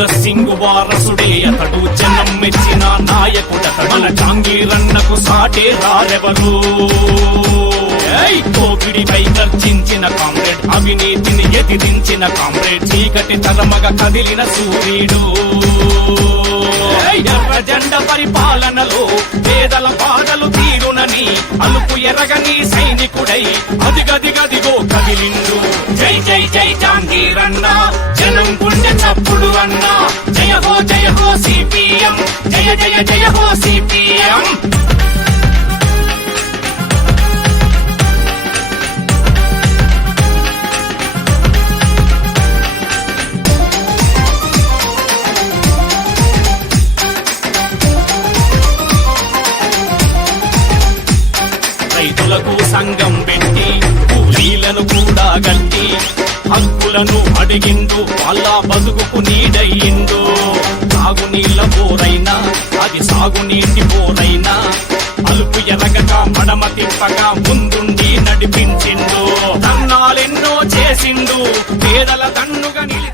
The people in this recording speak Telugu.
భగత్ సింగ్ వారసుడే అతడు, జనం మెచ్చిన నాయకుడతడు, మన జాంగీరన్నకు సాటే రారెవరు. కోవిడిపై గర్జించిన కామ్రేడ్, అవినీతిని ఎదిరించిన కామ్రేడ్, చీకటి తరమగా కదిలిన సూర్యుడు. ఎర్ర జెండ పరిపాలనలో పేదల బాధలు తీరునని అలుపు ఎరగని సైనికుడై అదిగదిగదిగో కదిలిండు. జై జై జై జాంగీరన్న, జనం గుండె చప్పుడు అన్న. జయ హో సిపిఎం, జయ జయ జయ హో సిపిఎం. రైతులకు సంఘం పెట్టి కూలీలను కూడా గట్టి హక్కులను అడిగిండు, వాళ్ళ బతుకుకు నీడయ్యిండు. సాగునీళ్ళ బోరైనా అది సాగునీటి బోరైనా అలుపు ఎరగగా మడమ తిప్పగా ముందుండి నడిపించిండు. ధర్నాలెన్నో చేసిండు, పేదల దన్నుగా నిలిచి